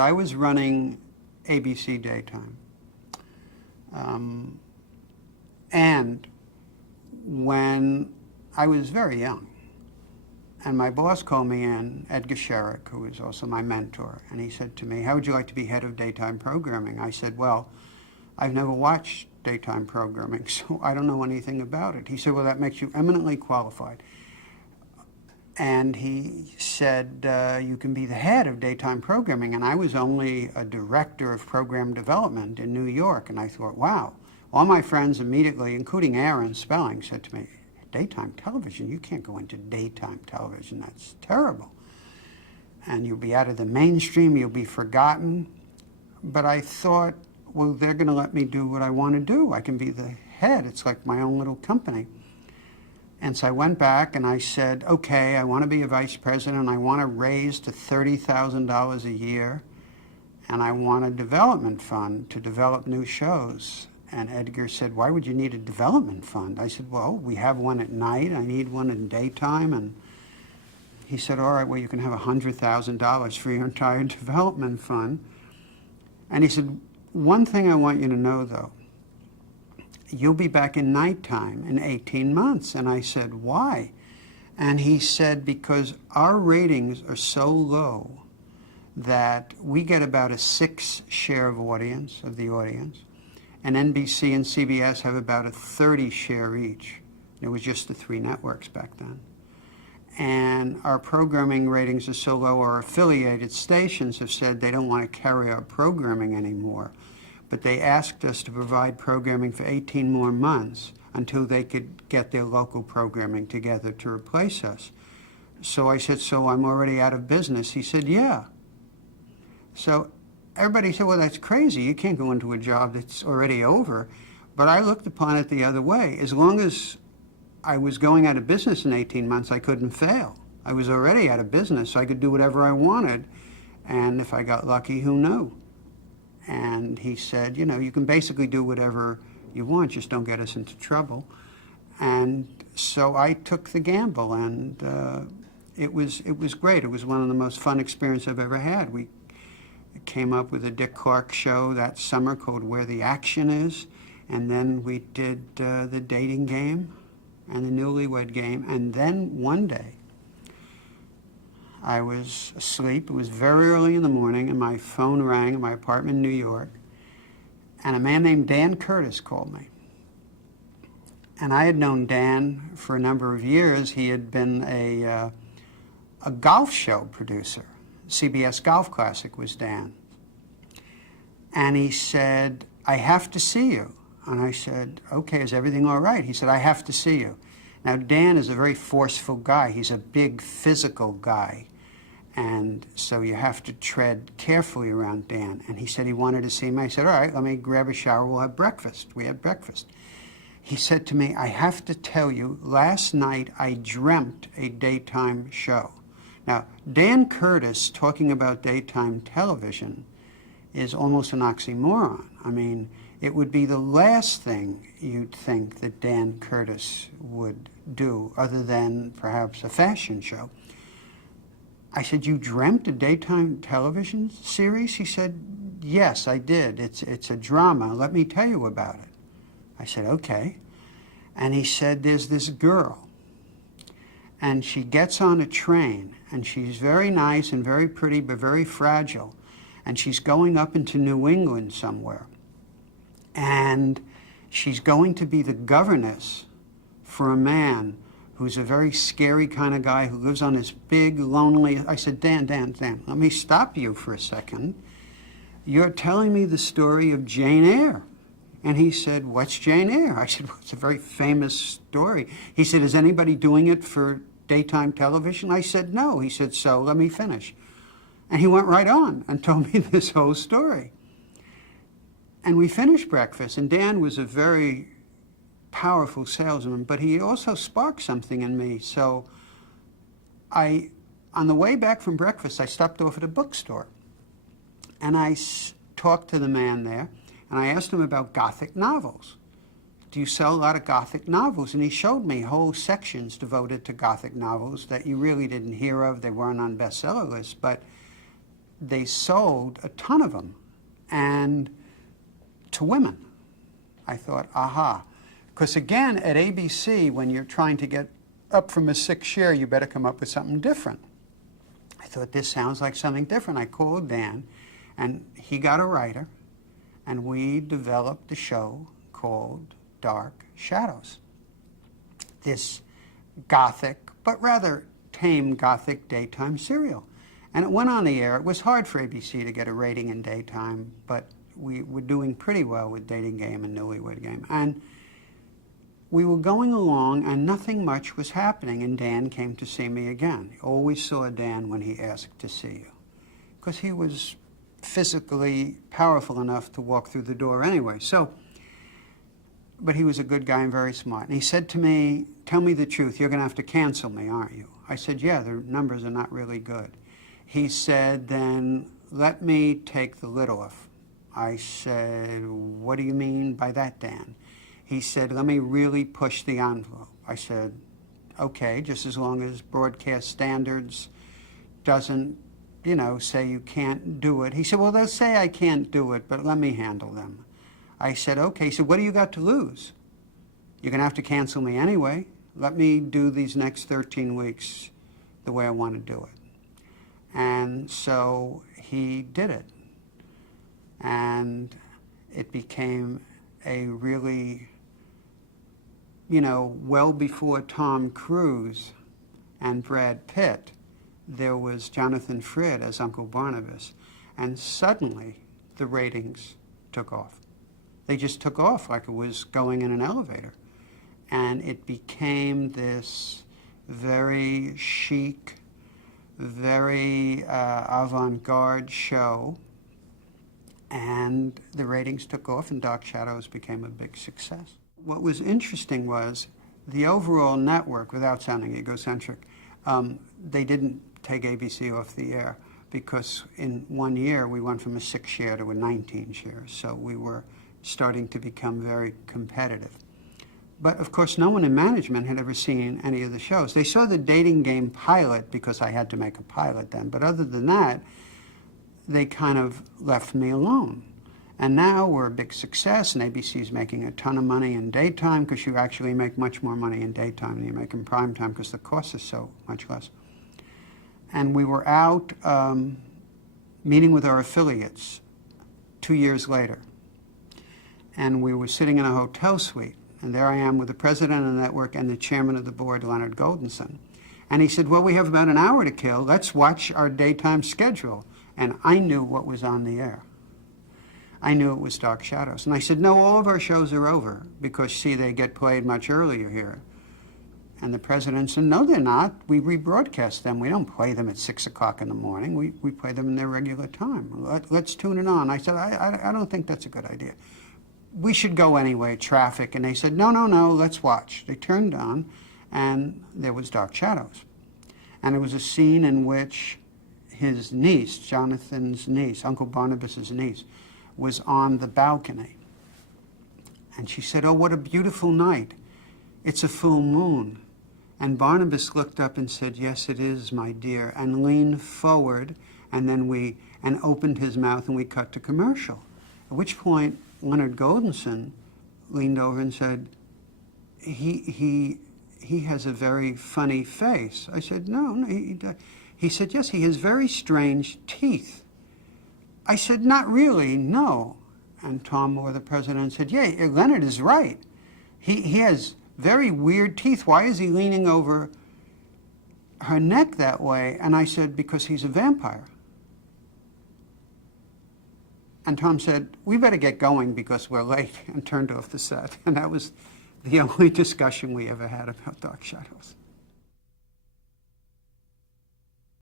I was running ABC Daytime. And when I was very young, and my boss called me in, Edgar Sherrick, who was also my mentor, and he said to me, how would you like to be head of daytime programming? I said, well, I've never watched daytime programming, so I don't know anything about it. He said, well, that makes you eminently qualified. And he said, you can be the head of daytime programming. And I was only a director of program development in New York. And I thought, wow. All my friends immediately, including Aaron Spelling, said to me, daytime television? You can't go into daytime television. That's terrible. And you'll be out of the mainstream. You'll be forgotten. But I thought, well, they're going to let me do what I want to do. I can be the head. It's like my own little company. And so I went back and I said, okay, I want to be a vice president. I want to raise to $30,000 a year. And I want a development fund to develop new shows. And Edgar said, why would you need a development fund? I said, well, we have one at night. I need one in daytime. And he said, all right, well, you can have $100,000 for your entire development fund. And he said, one thing I want you to know, though, you'll be back in nighttime in 18 months. And I said, why? And he said, because our ratings are so low that we get about a 6 share of audience, of the audience, and NBC and CBS have about a 30 share each. It was just the 3 networks back then. And our programming ratings are so low, our affiliated stations have said they don't want to carry our programming anymore. But they asked us to provide programming for 18 more months until they could get their local programming together to replace us. So I said, so I'm already out of business? He said, yeah. So everybody said, well, that's crazy. You can't go into a job that's already over. But I looked upon it the other way. As long as I was going out of business in 18 months, I couldn't fail. I was already out of business, so I could do whatever I wanted. And if I got lucky, who knew? And he said, you know, you can basically do whatever you want, just don't get us into trouble. And so I took the gamble, and it was great. It was one of the most fun experiences I've ever had. We came up with a Dick Clark show that summer called Where the Action Is, and then we did the dating game and the newlywed game. And then one day, I was asleep. It was very early in the morning, and my phone rang in my apartment in New York, and a man named Dan Curtis called me. And I had known Dan for a number of years. He had been a golf show producer. CBS Golf Classic was Dan. And he said, I have to see you. And I said, okay, is everything all right? He said, I have to see you. Now, Dan is a very forceful guy. He's a big physical guy. And so you have to tread carefully around Dan. And he said he wanted to see me. I said, all right, let me grab a shower. We'll have breakfast. We had breakfast. He said to me, I have to tell you, last night I dreamt a daytime show. Now, Dan Curtis talking about daytime television is almost an oxymoron. I mean, it would be the last thing you'd think that Dan Curtis would do, other than perhaps a fashion show. I said, you dreamt a daytime television series? He said, yes, I did. It's a drama. Let me tell you about it. I said, okay. And he said, there's this girl, and she gets on a train, and she's very nice and very pretty, but very fragile, and she's going up into New England somewhere. And she's going to be the governess for a man who's a very scary kind of guy who lives on this big, lonely... I said, Dan, let me stop you for a second. You're telling me the story of Jane Eyre. And he said, what's Jane Eyre? I said, well, it's a very famous story. He said, is anybody doing it for daytime television? I said, no. He said, so let me finish. And he went right on and told me this whole story. And we finished breakfast, and Dan was a very powerful salesman, but he also sparked something in me. So on the way back from breakfast, I stopped off at a bookstore, and I talked to the man there, and I asked him about Gothic novels. Do you sell a lot of Gothic novels? And he showed me whole sections devoted to Gothic novels that you really didn't hear of. They weren't on bestseller lists, but they sold a ton of them, and to women. I thought, aha. Because again, at ABC, when you're trying to get up from a 6 share, you better come up with something different. I thought, this sounds like something different. I called Dan, and he got a writer, and we developed a show called Dark Shadows. This gothic, but rather tame gothic daytime serial. And it went on the air. It was hard for ABC to get a rating in daytime, but we were doing pretty well with Dating Game and Newlywed Game. And we were going along, and nothing much was happening, and Dan came to see me again. I always saw Dan when he asked to see you, because he was physically powerful enough to walk through the door anyway. So, but he was a good guy and very smart. And he said to me, tell me the truth, you're going to have to cancel me, aren't you? I said, yeah, the numbers are not really good. He said, then let me take the lid off. I said, what do you mean by that, Dan? He said, let me really push the envelope. I said, okay, just as long as broadcast standards doesn't, you know, say you can't do it. He said, well, they'll say I can't do it, but let me handle them. I said, okay. He said, what do you got to lose? You're going to have to cancel me anyway. Let me do these next 13 weeks the way I want to do it. And so he did it. And it became a really, you know, well before Tom Cruise and Brad Pitt, there was Jonathan Frid as Uncle Barnabas. And suddenly, the ratings took off. They just took off like it was going in an elevator. And it became this very chic, very avant-garde show. And the ratings took off, and Dark Shadows became a big success. What was interesting was the overall network, without sounding egocentric, they didn't take ABC off the air because in 1 year we went from a 6 share to a 19 share. So we were starting to become very competitive. But of course, no one in management had ever seen any of the shows. They saw the Dating Game pilot because I had to make a pilot then. But other than that, they kind of left me alone. And now we're a big success, and ABC's making a ton of money in daytime because you actually make much more money in daytime than you make in prime time because the cost is so much less. And we were out meeting with our affiliates 2 years later. And we were sitting in a hotel suite. And there I am with the president of the network and the chairman of the board, Leonard Goldenson. And he said, well, we have about an hour to kill. Let's watch our daytime schedule. And I knew what was on the air. I knew it was Dark Shadows. And I said, no, all of our shows are over because, see, they get played much earlier here. And the president said, no, they're not. We rebroadcast them. We don't play them at 6 o'clock in the morning. We play them in their regular time. Let's tune it on. I said, I don't think that's a good idea. We should go anyway, traffic. And they said, no, no, no, let's watch. They turned on, and there was Dark Shadows. And it was a scene in which his niece, Jonathan's niece, Uncle Barnabas's niece, was on the balcony. And she said, oh, what a beautiful night. It's a full moon. And Barnabas looked up and said, yes, it is, my dear, and leaned forward, and then and opened his mouth, and we cut to commercial. At which point, Leonard Goldenson leaned over and said, he has a very funny face. I said, no, he said, yes, he has very strange teeth. I said, not really, no. And Tom Moore, the president, said, yeah, Leonard is right. He has very weird teeth. Why is he leaning over her neck that way? And I said, because he's a vampire. And Tom said, we better get going because we're late, and turned off the set. And that was the only discussion we ever had about Dark Shadows.